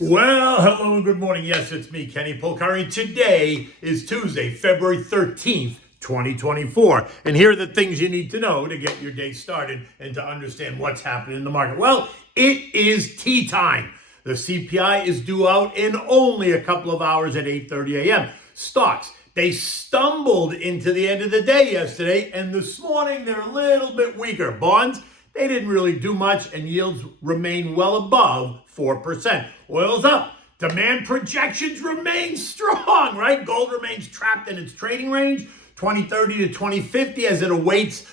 Well, hello and good morning. Yes, it's me, Kenny Polcari. Today is Tuesday, February 13th, 2024. And here are the things you need to know to get your day started and to understand what's happening in the market. Well, it is tea time. The CPI is due out in only a couple of hours at 8:30 a.m. Stocks, they stumbled into the end of the day yesterday, and this morning they're a little bit weaker. Bonds, they didn't really do much, and yields remain well above 4%. Oil's up. Demand projections remain strong, right? Gold remains trapped in its trading range, 2030 to 2050, as it awaits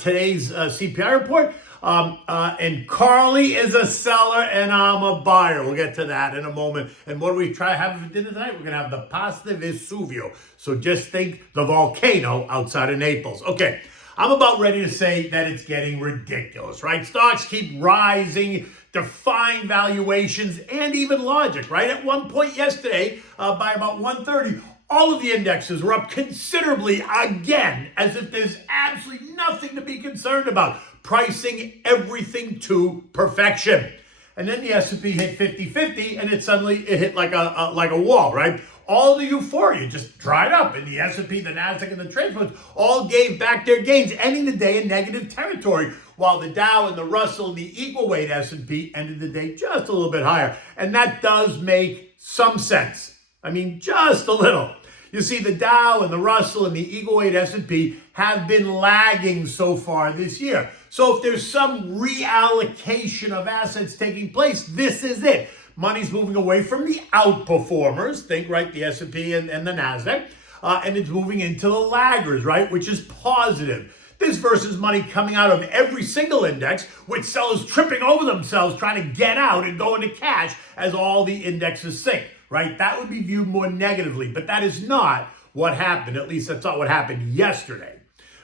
today's CPI report. And Carly is a seller and I'm a buyer. We'll get to that in a moment. And what do we try to have for dinner tonight? We're going to have the pasta Vesuvio. So just think the volcano outside of Naples. Okay, I'm about ready to say that it's getting ridiculous, right? Stocks keep rising, defying valuations and even logic, right? At one point yesterday, by about 1:30, all of the indexes were up considerably again, as if there's absolutely nothing to be concerned about. Pricing everything to perfection. And then the S&P hit 50-50 and it hit like a wall, right? All the euphoria just dried up, and the S&P, the Nasdaq, and the trade funds all gave back their gains, ending the day in negative territory, while the Dow and the Russell and the equal weight S&P ended the day just a little bit higher. And that does make some sense. I mean, just a little. You see, the Dow and the Russell and the equal weight S&P have been lagging so far this year. So if there's some reallocation of assets taking place, this is it. Money's moving away from the outperformers, think, right, the S&P and the Nasdaq, and it's moving into the laggers, right, which is positive. This versus money coming out of every single index, with sellers tripping over themselves trying to get out and go into cash as all the indexes sink, right? That would be viewed more negatively, but that is not what happened. At least that's not what happened yesterday.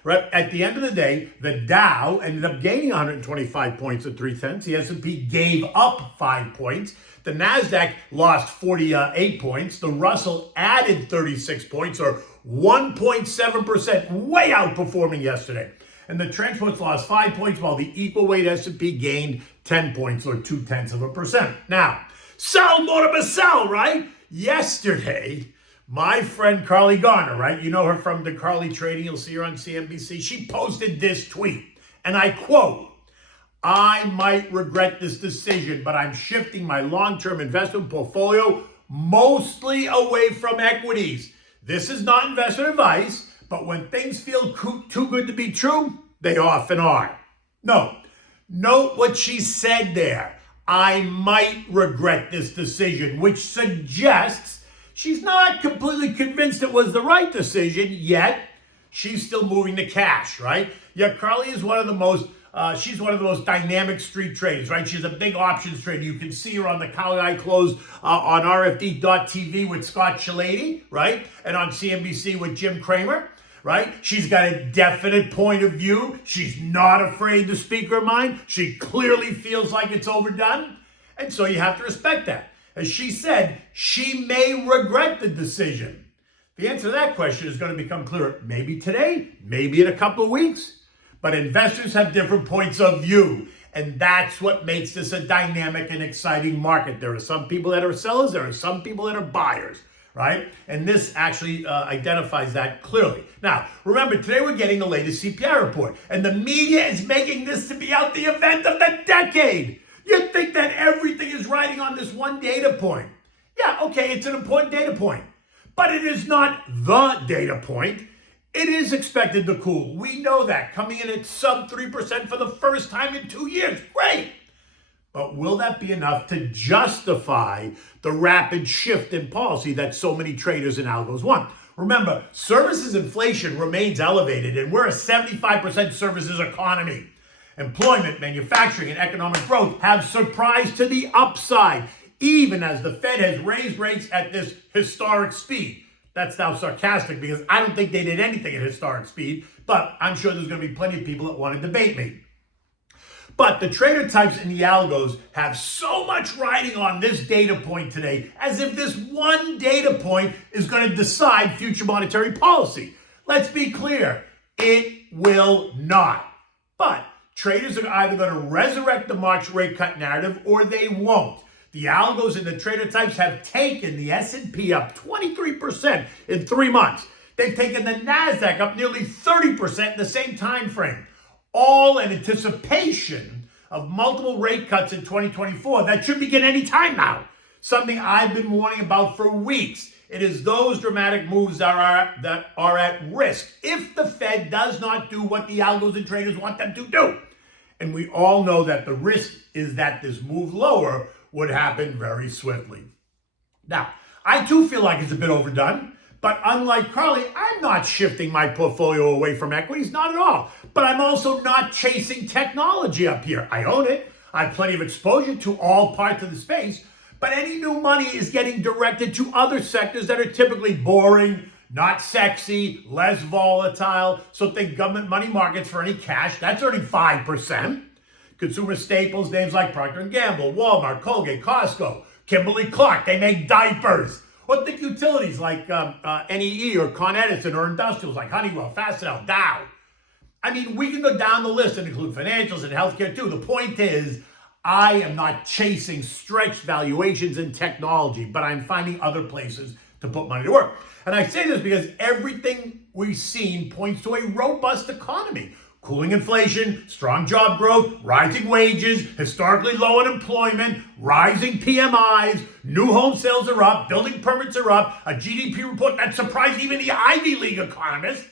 Right? At the end of the day, the Dow ended up gaining 125 points at 3/10. The S&P gave up 5 points. The Nasdaq lost 48 points. The Russell added 36 points, or 1.7%, way outperforming yesterday. And the transports lost 5 points, while the equal weight S&P gained 10 points, or 0.2%. Now, sell more to sell, right? Yesterday, my friend Carly Garner, right? You know her from the Carly Trading. You'll see her on CNBC. She posted this tweet, and I quote, "I might regret this decision, but I'm shifting my long-term investment portfolio mostly away from equities. This is not investment advice, but when things feel too good to be true, they often are." No, note what she said there. I might regret this decision, which suggests she's not completely convinced it was the right decision, yet she's still moving to cash, right? Yeah, Carly is one of the most dynamic street traders, right? She's a big options trader. You can see her on the Carly Close on RFD.TV with Scott Shellady, right? And on CNBC with Jim Cramer, right? She's got a definite point of view. She's not afraid to speak her mind. She clearly feels like it's overdone. And so you have to respect that. As she said, she may regret the decision. The answer to that question is going to become clearer maybe today, maybe in a couple of weeks. But investors have different points of view, and that's what makes this a dynamic and exciting market. There are some people that are sellers, there are some people that are buyers, right? And this actually identifies that clearly. Now, remember, today we're getting the latest CPI report, and the media is making this to be out the event of the decade. You'd think that everything is riding on this one data point. Yeah, okay, it's an important data point, but it is not the data point. It is expected to cool. We know that. Coming in at sub 3% for the first time in 2 years. Great. But will that be enough to justify the rapid shift in policy that so many traders and algos want? Remember, services inflation remains elevated, and we're a 75% services economy. Employment, manufacturing, and economic growth have surprised to the upside, even as the Fed has raised rates at this historic speed. That's now sarcastic because I don't think they did anything at historic speed, but I'm sure there's going to be plenty of people that want to debate me. But the trader types and the algos have so much riding on this data point today, as if this one data point is going to decide future monetary policy. Let's be clear, it will not. But traders are either going to resurrect the March rate cut narrative or they won't. The algos and the trader types have taken the S&P up 23% in 3 months. They've taken the NASDAQ up nearly 30% in the same time frame, all in anticipation of multiple rate cuts in 2024 that should begin any time now. Something I've been warning about for weeks. It is those dramatic moves that are at risk if the Fed does not do what the algos and traders want them to do. And we all know that the risk is that this move lower would happen very swiftly. Now, I too feel like it's a bit overdone, but unlike Carly, I'm not shifting my portfolio away from equities, not at all. But I'm also not chasing technology up here. I own it. I have plenty of exposure to all parts of the space, but any new money is getting directed to other sectors that are typically boring, not sexy, less volatile. So think government money markets for any cash. That's earning 5%. Consumer staples, names like Procter & Gamble, Walmart, Colgate, Costco, Kimberly-Clark, they make diapers. Or think utilities like NEE or Con Edison, or industrials like Honeywell, Fastenal, Dow. I mean, we can go down the list and include financials and healthcare too. The point is, I am not chasing stretched valuations in technology, but I'm finding other places to put money to work. And I say this because everything we've seen points to a robust economy. Cooling inflation, strong job growth, rising wages, historically low unemployment, rising PMIs, new home sales are up, building permits are up, a GDP report that surprised even the Ivy League economists.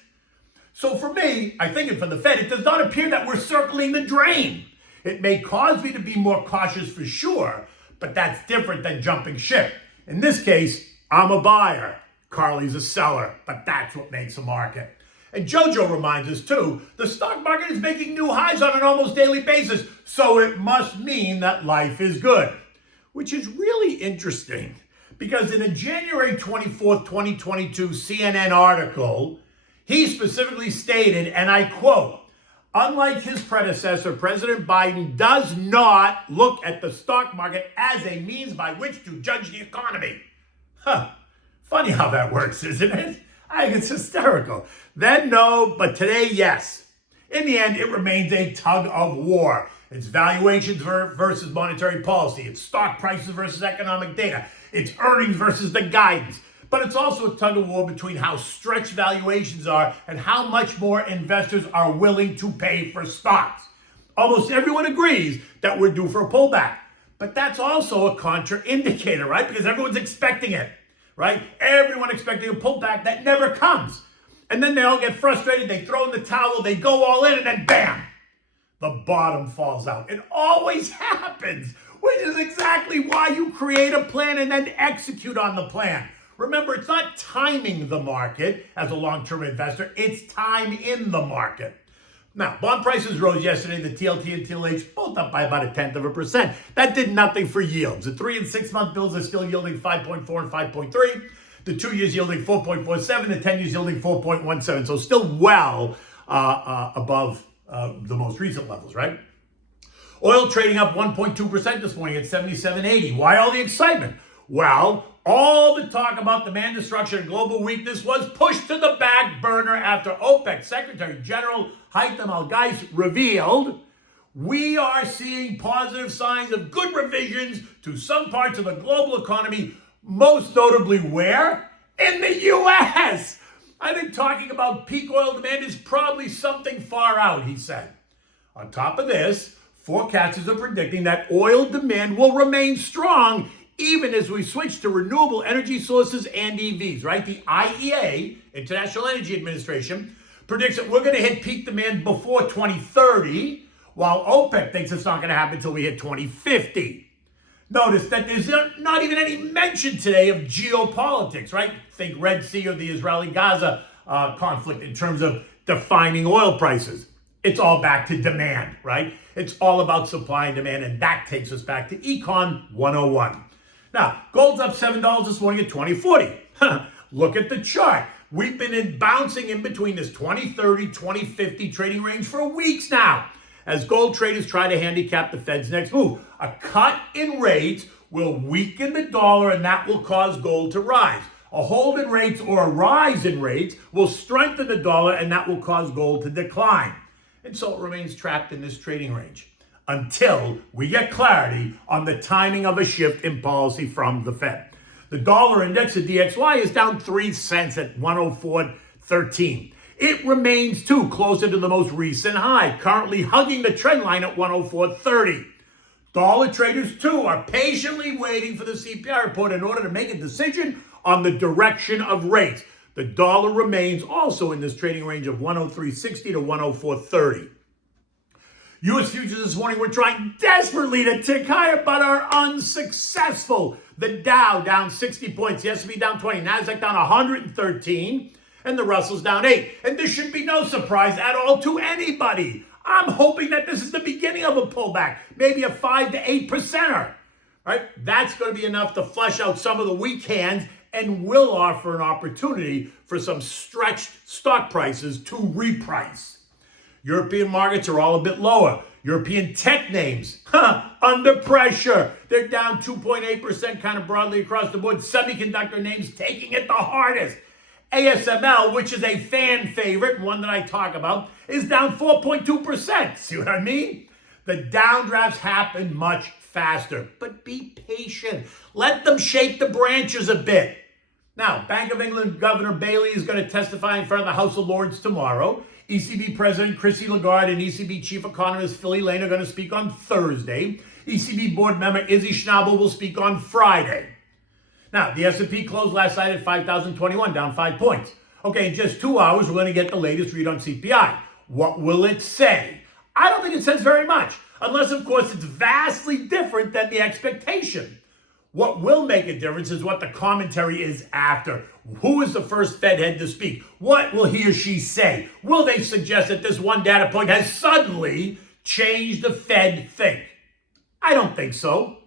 So for me, I think, and for the Fed, it does not appear that we're circling the drain. It may cause me to be more cautious for sure, but that's different than jumping ship. In this case, I'm a buyer. Carly's a seller, but that's what makes a market. And Jojo reminds us too, the stock market is making new highs on an almost daily basis, so it must mean that life is good. Which is really interesting, because in a January 24th, 2022 CNN article, he specifically stated, and I quote, "Unlike his predecessor, President Biden does not look at the stock market as a means by which to judge the economy." Funny how that works, isn't it? I think it's hysterical. Then no, but today yes. In the end, it remains a tug of war. It's valuations versus monetary policy. It's stock prices versus economic data. It's earnings versus the guidance. But it's also a tug of war between how stretched valuations are and how much more investors are willing to pay for stocks. Almost everyone agrees that we're due for a pullback. But that's also a contraindicator, right? Because everyone's expecting it, right? Everyone expecting a pullback that never comes. And then they all get frustrated, they throw in the towel, they go all in, and then bam, the bottom falls out. It always happens, which is exactly why you create a plan and then execute on the plan. Remember, it's not timing the market as a long-term investor, it's time in the market. Now, bond prices rose yesterday, the TLT and TLH both up by about 0.1%. That did nothing for yields. The 3 and 6 month bills are still yielding 5.4 and 5.3. The 2 years yielding 4.47, the 10 years yielding 4.17. So still well above the most recent levels, right? Oil trading up 1.2% this morning at 77.80. Why all the excitement? Well, all the talk about demand destruction and global weakness was pushed to the back burner after OPEC Secretary General Haitham Al-Ghais revealed we are seeing positive signs of good revisions to some parts of the global economy, most notably where? In the U.S. I think talking about peak oil demand is probably something far out, he said. On top of this, forecasters are predicting that oil demand will remain strong even as we switch to renewable energy sources and EVs, right? The IEA, International Energy Administration, predicts that we're going to hit peak demand before 2030, while OPEC thinks it's not going to happen until we hit 2050. Notice that there's not even any mention today of geopolitics, right? Think Red Sea or the Israeli-Gaza conflict in terms of defining oil prices. It's all back to demand, right? It's all about supply and demand, and that takes us back to Econ 101. Now, gold's up $7 this morning at 20.40. Look at the chart. We've been bouncing in between this 2030, 2050 trading range for weeks now, as gold traders try to handicap the Fed's next move. A cut in rates will weaken the dollar, and that will cause gold to rise. A hold in rates or a rise in rates will strengthen the dollar, and that will cause gold to decline. And so it remains trapped in this trading range. until we get clarity on the timing of a shift in policy from the Fed. The dollar index, the DXY, is down 3 cents at 104.13. It remains, too, closer to the most recent high, currently hugging the trend line at 104.30. Dollar traders, too, are patiently waiting for the CPI report in order to make a decision on the direction of rates. The dollar remains also in this trading range of 103.60 to 104.30. U.S. futures this morning were trying desperately to tick higher, but are unsuccessful. The Dow down 60 points, the S&P down 20, NASDAQ down 113, and the Russell's down 8. And this should be no surprise at all to anybody. I'm hoping that this is the beginning of a pullback, maybe a 5 to 8%er. Right? That's going to be enough to flush out some of the weak hands and will offer an opportunity for some stretched stock prices to reprice. European markets are all a bit lower. European tech names, under pressure. They're down 2.8% kind of broadly across the board. Semiconductor names taking it the hardest. ASML, which is a fan favorite, one that I talk about, is down 4.2%. See what I mean? The downdrafts happen much faster, but be patient. Let them shake the branches a bit. Now, Bank of England Governor Bailey is going to testify in front of the House of Lords tomorrow. ECB President Christine Lagarde and ECB Chief Economist Philly Lane are going to speak on Thursday. ECB Board Member Izzy Schnabel will speak on Friday. Now, the S&P closed last night at 5,021, down 5 points. Okay, in just 2 hours, we're going to get the latest read on CPI. What will it say? I don't think it says very much, unless, of course, it's vastly different than the expectation. What will make a difference is what the commentary is after. Who is the first Fed head to speak? What will he or she say? Will they suggest that this one data point has suddenly changed the Fed think? I don't think so.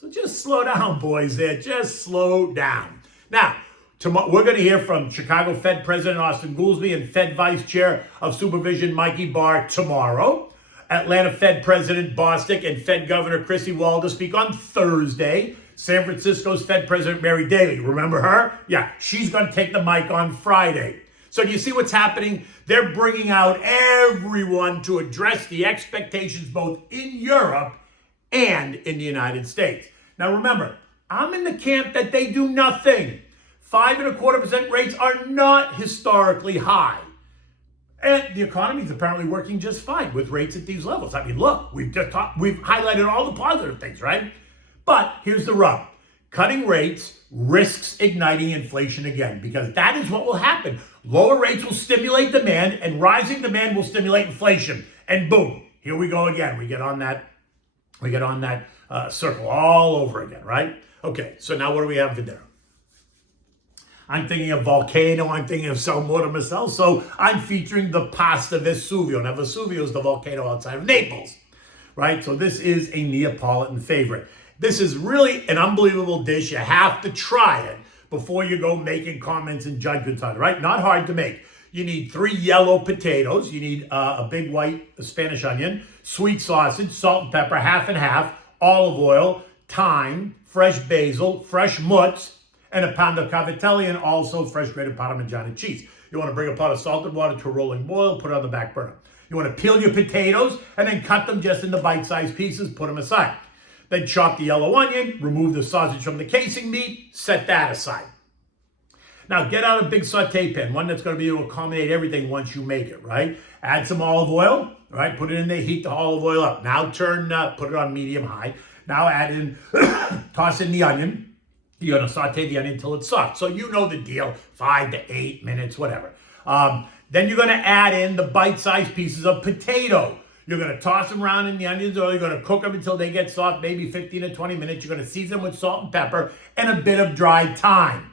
So just slow down, boys there. Just slow down. Now, tomorrow, we're going to hear from Chicago Fed President Austin Goolsbee and Fed Vice Chair of Supervision Mikey Barr tomorrow. Atlanta Fed President Bostic and Fed Governor Chrissy Walder speak on Thursday. San Francisco's Fed President Mary Daly, remember her? Yeah, she's going to take the mic on Friday. So do you see what's happening? They're bringing out everyone to address the expectations both in Europe and in the United States. Now remember, I'm in the camp that they do nothing. 5.25% rates are not historically high. And the economy is apparently working just fine with rates at these levels. I mean, look, we've highlighted all the positive things, right? But here's the rub. Cutting rates risks igniting inflation again, because that is what will happen. Lower rates will stimulate demand, and rising demand will stimulate inflation. And boom, here we go again. We get on that circle all over again, right? Okay, so now what do we have for dinner? I'm thinking of volcano, I'm thinking of salmone missile, so I'm featuring the pasta Vesuvio. Now, Vesuvio is the volcano outside of Naples, right? So this is a Neapolitan favorite. This is really an unbelievable dish. You have to try it before you go making comments and judgments on it, right? Not hard to make. You need 3 yellow potatoes. You need a big white Spanish onion, sweet sausage, salt and pepper, half and half, olive oil, thyme, fresh basil, fresh mutts, and a pound of cavatelli, and also fresh grated Parmesan cheese. You want to bring a pot of salted water to a rolling boil, put it on the back burner. You want to peel your potatoes and then cut them just into bite-sized pieces, put them aside. Then chop the yellow onion, remove the sausage from the casing meat, set that aside. Now get out a big saute pan, one that's going to be able to accommodate everything once you make it, right? Add some olive oil, right? Put it in there, heat the olive oil up. Now put it on medium-high. Now add in, toss in the onion. You're going to saute the onion until it's soft. So you know the deal, 5 to 8 minutes, whatever. Then you're going to add in the bite-sized pieces of potato. You're going to toss them around in the onions oil. You're going to cook them until they get soft, maybe 15 to 20 minutes. You're going to season them with salt and pepper and a bit of dried thyme.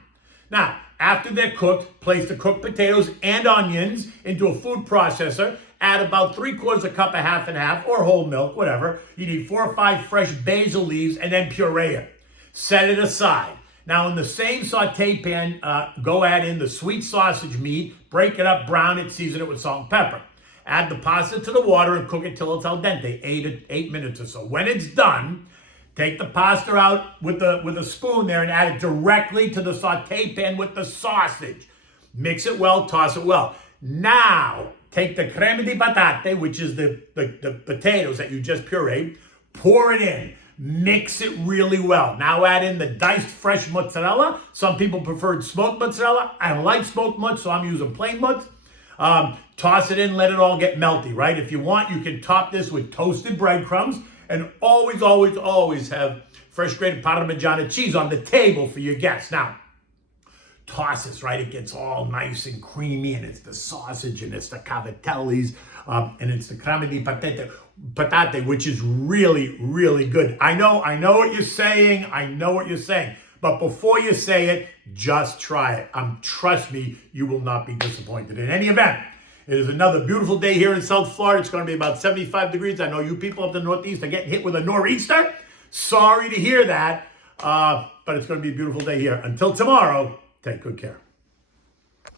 Now, after they're cooked, place the cooked potatoes and onions into a food processor. Add about 3/4 cup of half and half or whole milk, whatever. You need 4 or 5 fresh basil leaves and then puree it. Set it aside. Now, in the same saute pan, go add in the sweet sausage meat, break it up, brown it, season it with salt and pepper. Add the pasta to the water and cook it till it's al dente, 8 minutes or so. When it's done, take the pasta out with a spoon there and add it directly to the saute pan with the sausage. Mix it well, toss it well. Now, take the crema di patate, which is the potatoes that you just pureed, pour it in. Mix it really well. Now add in the diced fresh mozzarella. Some people preferred smoked mozzarella. I don't like smoked mozz, so I'm using plain mozz. Toss it in, let it all get melty, right? If you want, you can top this with toasted breadcrumbs, and always, always, always have fresh grated Parmigiano cheese on the table for your guests. Now, toss this, right? It gets all nice and creamy, and it's the sausage, and it's the cavatellis, and it's the crema di patate, which is really, really good. I know what you're saying. I know what you're saying. But before you say it, just try it. Trust me, you will not be disappointed. In any event, it is another beautiful day here in South Florida. It's going to be about 75 degrees. I know you people up the Northeast are getting hit with a nor'easter. Sorry to hear that, but it's going to be a beautiful day here. Until tomorrow, take good care.